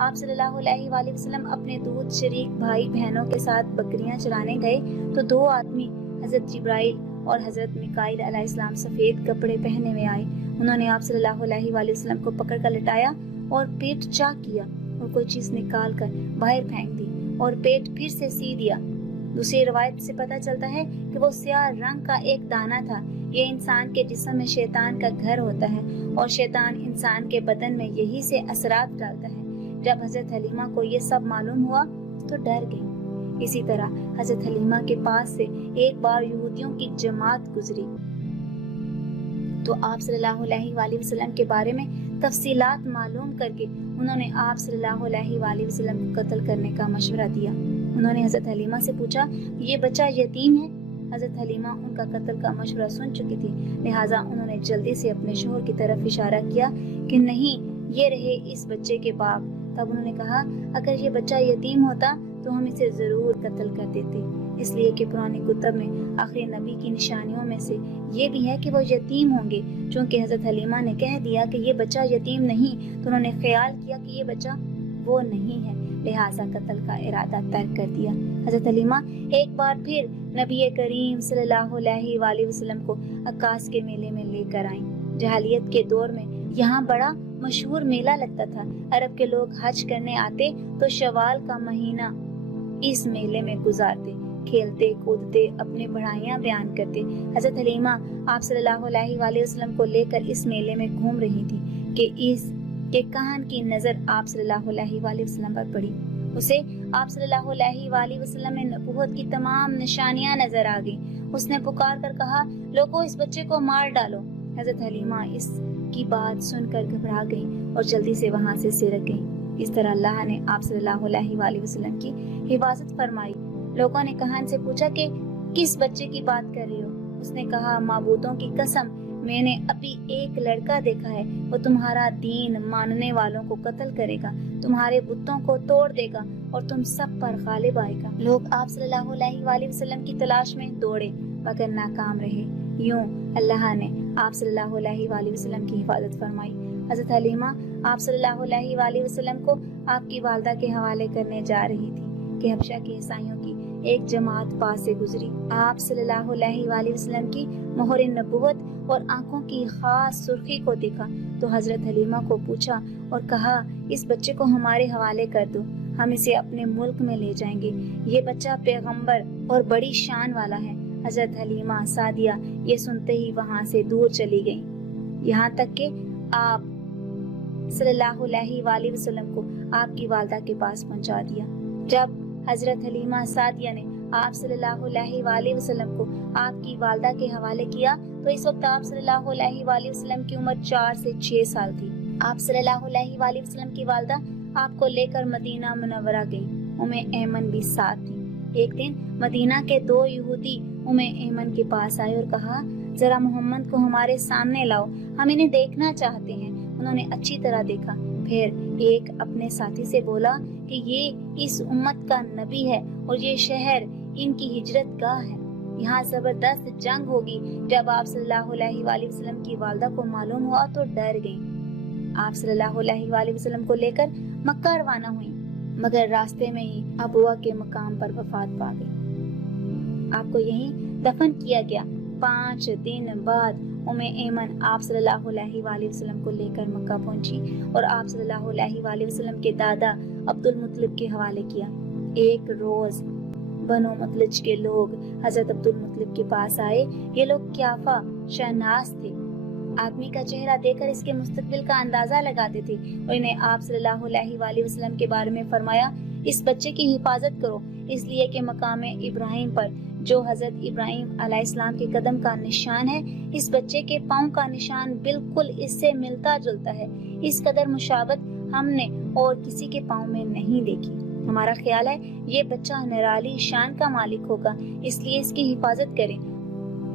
آپ صلی اللہ علیہ وآلہ وسلم اپنے دودھ شریک بھائی بہنوں کے ساتھ بکریاں چرانے گئے تو دو آدمی حضرت جبرائیل اور حضرت میکائیل علیہ السلام سفید کپڑے پہنے ہوئے آئے۔ انہوں نے آپ صلی اللہ علیہ وآلہ وسلم کو پکڑ کر لٹایا اور پیٹ چاک کیا اور کوئی چیز نکال کر باہر پھینک دی اور پیٹ پھر سے سی دیا۔ دوسری روایت سے پتہ چلتا ہے کہ وہ سیاہ رنگ کا ایک دانہ تھا۔ یہ انسان کے جسم میں شیطان کا گھر ہوتا ہے اور شیطان انسان کے بدن میں یہی سے اثرات ڈالتا ہے۔ جب حضرت حلیمہ کو یہ سب معلوم ہوا تو ڈر گئی۔ اسی طرح حضرت حلیمہ کے پاس سے ایک بار یہودیوں کی جماعت گزری تو آپ صلی اللہ علیہ وآلہ وسلم کے بارے میں تفصیلات معلوم کر کے انہوں نے آپ صلی اللہ علیہ وآلہ وسلم کو قتل کرنے کا مشورہ دیا۔ انہوں نے حضرت حلیمہ سے پوچھا یہ بچہ یتیم ہے؟ حضرت حلیمہ ان کا قتل کا مشورہ سن چکی تھی، لہٰذا انہوں نے جلدی سے اپنے شوہر کی طرف اشارہ کیا کہ نہیں، یہ رہے اس بچے کے باپ۔ تب انہوں نے کہا اگر یہ بچہ یتیم ہوتا تو ہم اسے ضرور قتل کر دیتے، اس لیے کہ پرانے کتب میں آخری نبی کی نشانیوں میں سے یہ بھی ہے کہ وہ یتیم ہوں گے۔ چونکہ حضرت حلیمہ نے کہہ دیا کہ یہ بچہ یتیم نہیں تو انہوں نے خیال کیا کہ یہ بچہ وہ نہیں ہے، لہٰذا قتل کا ارادہ ترک کر دیا۔ حضرت حلیمہ ایک بار پھر نبی کریم صلی اللہ علیہ وآلہ وسلم کو عکاس کے میلے میں لے کر آئیں۔ جاہلیت کے دور میں یہاں بڑا مشہور میلہ لگتا تھا۔ عرب کے لوگ حج کرنے آتے تو شوال کا مہینہ اس میلے میں گزارتے، کھیلتے کودتے اپنے بڑھائیاں بیان کرتے۔ حضرت حلیمہ آپ صلی اللہ علیہ وآلہ وسلم کو لے کر اس میلے میں گھوم رہی تھی کہ اس کے کان کی نظر آپ صلی اللہ علیہ وآلہ وسلم پر پڑی۔ اسے آپ صلی اللہ علیہ وآلہ وسلم میں نبوت کی تمام نشانیاں نظر آ گئیں۔ اس نے پکار کر کہا لوگوں اس بچے کو مار ڈالو۔ حضرت حلیمہ اس کی بات سن کر گھبرا گئیں اور جلدی سے وہاں سے سرک گئیں۔ اس طرح اللہ نے آپ صلی اللہ علیہ وآلہ وسلم کی حفاظت فرمائی۔ لوگوں نے کہان سے پوچھا کہ کس بچے کی بات کر رہی ہو؟ اس نے کہا معبودوں کی قسم، میں نے ابھی ایک لڑکا دیکھا ہے، وہ تمہارا دین ماننے والوں کو قتل کرے گا، تمہارے بتوں کو توڑ دے گا اور تم سب پر غالب آئے گا۔ لوگ آپ صلی اللہ علیہ وآلہ وسلم کی تلاش میں دوڑے مگر ناکام رہے۔ یوں اللہ نے آپ صلی اللہ علیہ وآلہ وسلم کی حفاظت فرمائی۔ حضرت حلیمہ آپ صلی اللہ علیہ وآلہ وسلم کو آپ کی والدہ کے حوالے کرنے جا رہی تھی کہ حبشہ کے عیسائیوں کی ایک جماعت پاس سے گزری۔ آپ صلی اللہ علیہ وآلہ وسلم کی مہر نبوت اور آنکھوں کی خاص سرخی کو دیکھا تو حضرت حلیمہ کو پوچھا اور کہا اس بچے کو ہمارے حوالے کر دو، ہم اسے اپنے ملک میں لے جائیں گے، یہ بچہ پیغمبر اور بڑی شان والا ہے۔ حضرت حلیمہ سعدیہ یہ سنتے ہی وہاں سے دور چلی گئیں، یہاں تک کہ آپ صلی اللہ علیہ وآلہ وسلم کو آپ کی والدہ کے پاس پہنچا دیا۔ جب حضرت حلیمہ سعدیہ نے آپ صلی اللہ علیہ وآلہ وسلم کو آپ کی والدہ کے حوالے کیا تو اس وقت آپ صلی اللہ علیہ وآلہ وسلم کی عمر 4 سے 6 سال تھی۔ آپ صلی اللہ علیہ وآلہ وسلم کی والدہ آپ کو لے کر مدینہ منورہ گئیں۔ ایمن بھی ساتھ تھی۔ ایک دن مدینہ کے 2 یہودی ایمن کے پاس آئے اور کہا ذرا محمد کو ہمارے سامنے لاؤ، ہم انہیں دیکھنا چاہتے ہیں۔ انہوں نے اچھی طرح دیکھا، پھر ایک اپنے ساتھی سے بولا کہ یہ اس امت کا نبی ہے اور یہ شہر ان کی ہجرت گاہ ہے، یہاں زبردست جنگ ہوگی۔ جب آپ صلی اللہ علیہ وآلہ وسلم کی والدہ کو معلوم ہوا تو ڈر گئیں۔ آپ صلی اللہ علیہ وآلہ وسلم کو لے کر مکہ روانہ ہوئیں مگر راستے میں ہی ابوا کے مقام پر وفات پا گئی۔ آپ کو یہیں دفن کیا گیا۔ 5 دن بعد ایمن آپ صلی اللہ علیہ وآلہ وسلم کو لے کر مکہ پہنچی اور آپ صلی اللہ علیہ وآلہ وسلم کے دادا عبد المطلب کے حوالے کیا۔ ایک روز بنو مطلج کے لوگ حضرت عبد المطلب کے پاس آئے۔ یہ لوگ قیافہ شہناز تھے، آدمی کا چہرہ دیکھ کر اس کے مستقبل کا اندازہ لگاتے تھے اور انہیں آپ صلی اللہ علیہ وآلہ وسلم کے بارے میں فرمایا اس بچے کی حفاظت کرو، اس لیے کہ مقام ابراہیم پر جو حضرت ابراہیم علیہ السلام کے قدم کا نشان ہے، اس بچے کے پاؤں کا نشان بالکل اس سے ملتا جلتا ہے۔ اس قدر مشابہت ہم نے اور کسی کے پاؤں میں نہیں دیکھی۔ ہمارا خیال ہے یہ بچہ نرالی شان کا مالک ہوگا، اس لیے اس کی حفاظت کریں۔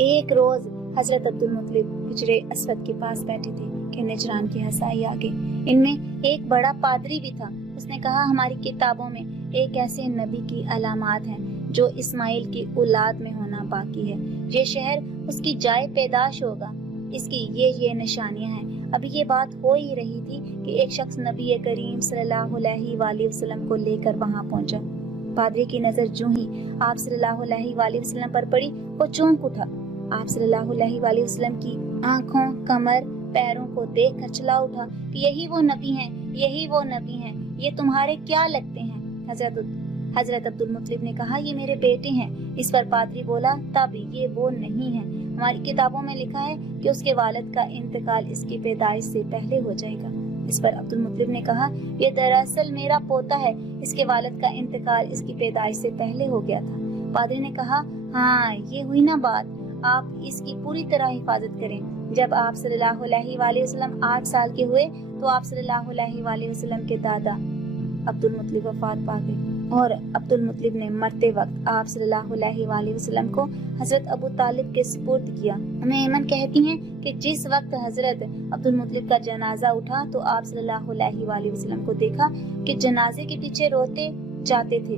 ایک روز حضرت عبد المطلب حجر اسود کے پاس بیٹھے تھے کہ نجران کے حسائی آگے، ان میں ایک بڑا پادری بھی تھا۔ اس نے کہا ہماری کتابوں میں ایک ایسے نبی کی علامات ہیں جو اسماعیل کی اولاد میں ہونا باقی ہے، یہ شہر اس کی جائے پیدائش ہوگا، اس کی یہ نشانیاں ہیں۔ ابھی یہ بات ہو ہی رہی تھی کہ ایک شخص نبی کریم صلی اللہ علیہ وآلہ وسلم کو لے کر وہاں پہنچا۔ پادری کی نظر جو ہی آپ صلی اللہ علیہ وآلہ وسلم پر پڑی وہ چونک اٹھا۔ آپ صلی اللہ علیہ وآلہ وسلم کی آنکھوں، کمر، پیروں کو دیکھ کر چلا اٹھا کہ یہی وہ نبی ہیں، یہی وہ نبی ہیں، یہ تمہارے کیا لگتے ہیں؟ حضرت عبد المطلب نے کہا یہ میرے بیٹے ہیں۔ اس پر پادری بولا تب یہ وہ نہیں ہیں، ہماری کتابوں میں لکھا ہے کہ اس کے والد کا انتقال اس کی پیدائش سے پہلے ہو جائے گا۔ اس پر عبد المطلب نے کہا یہ دراصل میرا پوتا ہے، اس کے والد کا انتقال اس کی پیدائش سے پہلے ہو گیا تھا۔ پادری نے کہا ہاں یہ ہوئی نا بات، آپ اس کی پوری طرح حفاظت کریں۔ جب آپ صلی اللہ علیہ وآلہ وسلم 8 سال کے ہوئے تو آپ صلی اللہ علیہ وآلہ وسلم کے دادا عبد المطلب وفات پا گئے، اور عبد المطلب نے مرتے وقت آپ صلی اللہ علیہ وآلہ وسلم کو حضرت ابو طالب کے سپرد کیا۔ ایمن کہتی ہیں کہ جس وقت حضرت عبد المطلب کا جنازہ اٹھا تو آپ صلی اللہ علیہ وآلہ وسلم کو دیکھا کہ جنازے کے پیچھے روتے جاتے تھے۔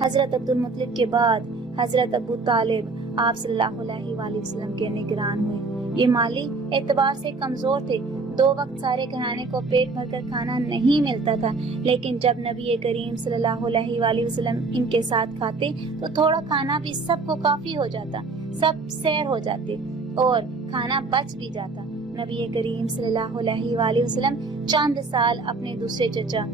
حضرت عبد المطلب کے بعد حضرت ابو طالب آپ صلی اللہ علیہ وآلہ وسلم کے نگران ہوئے۔ یہ مالی اعتبار سے کمزور تھے، 2 وقت سارے گھرانے کو پیٹ بھر کر کھانا نہیں ملتا تھا، لیکن جب نبی کریم صلی اللہ علیہ وآلہ وسلم ان کے ساتھ کھاتے تو تھوڑا کھانا بھی سب کو کافی ہو جاتا، سب سیر ہو جاتے اور کھانا بچ بھی جاتا۔ نبی کریم صلی اللہ علیہ وآلہ وسلم چند سال اپنے دوسرے چچا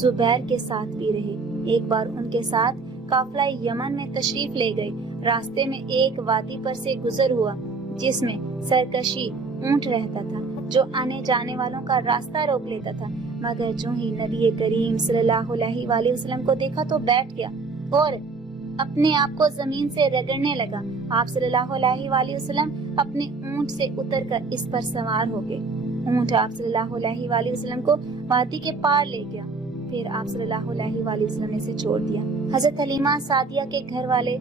زبیر کے ساتھ بھی رہے۔ ایک بار ان کے ساتھ قافلہ یمن میں تشریف لے گئے۔ راستے میں ایک وادی پر سے گزر ہوا جس میں سرکشی اونٹ رہتا تھا جو آنے جانے والوں کا راستہ روک لیتا تھا، مگر جو ہی نبی کریم صلی اللہ علیہ وآلہ وسلم کو دیکھا تو بیٹھ گیا اور اپنے آپ کو زمین سے رگڑنے لگا۔ آپ صلی اللہ علیہ وآلہ وسلم اپنے اونٹ سے اتر کر اس پر سوار ہو گئے۔ اونٹ آپ صلی اللہ علیہ وآلہ وسلم کو وادی کے پار لے گیا، پھر آپ صلی اللہ علیہ وآلہ وسلم نے اسے چھوڑ دیا۔ حضرت حلیمہ سعدیہ کے گھر والے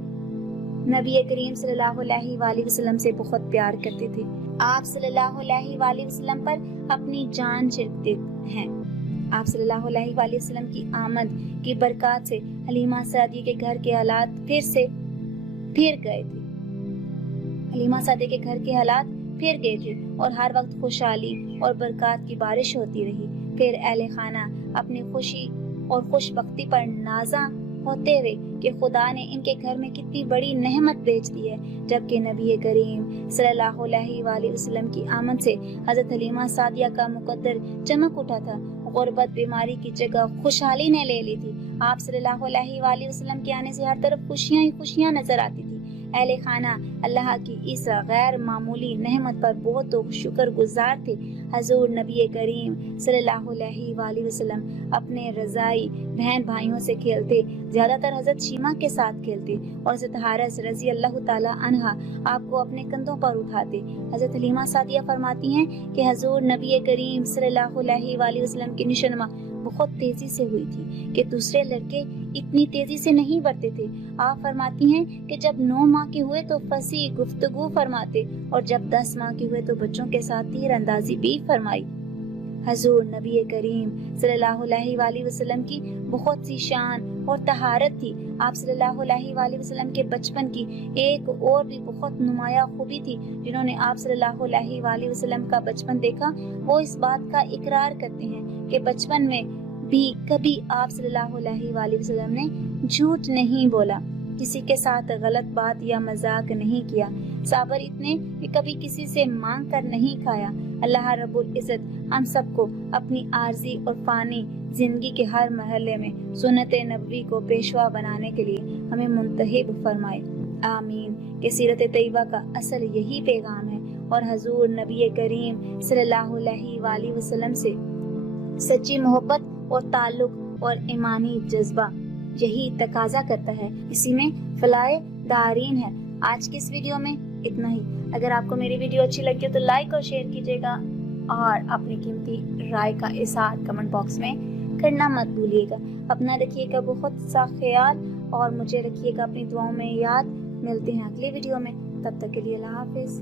نبی کریم صلی اللہ علیہ وآلہ وسلم سے بہت پیار کرتے تھے۔ آپ صلی اللہ علیہ وآلہ وسلم پر اپنی جان چھڑکتے ہیں۔ آپ صلی اللہ علیہ وآلہ وسلم کی آمد کی برکات سے حلیمہ سعدیہ کے گھر کے حالات پھر گئے تھے۔ حلیمہ سعدیہ کے گھر کے حالات پھر گئے تھے اور ہر وقت خوشحالی اور برکات کی بارش ہوتی رہی۔ پھر اہل خانہ اپنی خوشی اور خوش بختی پر نازاں ہوتے ہوئے کہ خدا نے ان کے گھر میں کتنی بڑی نعمت بھیج دی ہے، جبکہ نبی کریم صلی اللہ علیہ وآلہ وسلم کی آمد سے حضرت حلیمہ سعدیہ کا مقدر چمک اٹھا تھا۔ غربت بیماری کی جگہ خوشحالی نے لے لی تھی۔ آپ صلی اللہ علیہ وآلہ وسلم کے آنے سے ہر طرف خوشیاں ہی خوشیاں نظر آتی تھی۔ اہل خانہ اللہ کی اس غیر معمولی نعمت پر بہت شکر گزار تھے۔ حضور نبی کریم صلی اللہ علیہ وآلہ وسلم اپنے رضائی بہن بھائیوں سے کھیلتے، زیادہ تر حضرت شیمہ کے ساتھ کھیلتے اور حضرت حارث رضی اللہ تعالی عنہ آپ کو اپنے کندھوں پر اٹھاتے۔ حضرت حلیمہ سعدیہ فرماتی ہیں کہ حضور نبی کریم صلی اللہ علیہ وآلہ وسلم کی نشوونما بہت تیزی سے ہوئی تھی کہ دوسرے لڑکے اتنی تیزی سے نہیں بڑھتے تھے۔ آپ فرماتی ہیں کہ جب 9 ماہ کے ہوئے تو فصیح گفتگو فرماتے اور جب 10 ماہ کے ہوئے تو بچوں کے ساتھ تیر اندازی بھی فرمائی۔ حضور نبی کریم صلی اللہ علیہ وآلہ وسلم کی بہت سی شان اور طہارت تھی۔ آپ صلی اللہ علیہ وآلہ وسلم کے بچپن کی ایک اور بھی بہت نمایاں خوبی تھی۔ جنہوں نے آپ صلی اللہ علیہ وآلہ وسلم کا بچپن دیکھا وہ اس بات کا اقرار کرتے ہیں کہ بچپن میں بھی کبھی آپ صلی اللہ علیہ وآلہ وسلم نے جھوٹ نہیں بولا، کسی کے ساتھ غلط بات یا مذاق نہیں کیا، صابر اتنے کہ کبھی کسی سے مانگ کر نہیں کھایا۔ اللہ رب العزت ہم سب کو اپنی عارضی اور فانی زندگی کے ہر مرحلے میں سنت نبوی کو پیشوا بنانے کے لیے ہمیں منتخب فرمائے، آمین۔ کہ سیرت طیبہ کا اصل یہی پیغام ہے اور حضور نبی کریم صلی اللہ علیہ وآلہ وسلم سے سچی محبت اور تعلق اور ایمانی جذبہ یہی تقاضا کرتا ہے، اسی میں فلاح دارین ہے۔ آج کی اس ویڈیو میں اتنا ہی۔ اگر آپ کو میری ویڈیو اچھی لگی ہو تو لائک اور شیئر کیجیے گا اور اپنی قیمتی رائے کا اظہار کمنٹ باکس میں کرنا مت بھولیے گا۔ اپنا رکھیے گا بہت سا خیال اور مجھے رکھیے گا اپنی دعاؤں میں یاد۔ ملتے ہیں اگلی ویڈیو میں، تب تک کے لیے اللہ حافظ۔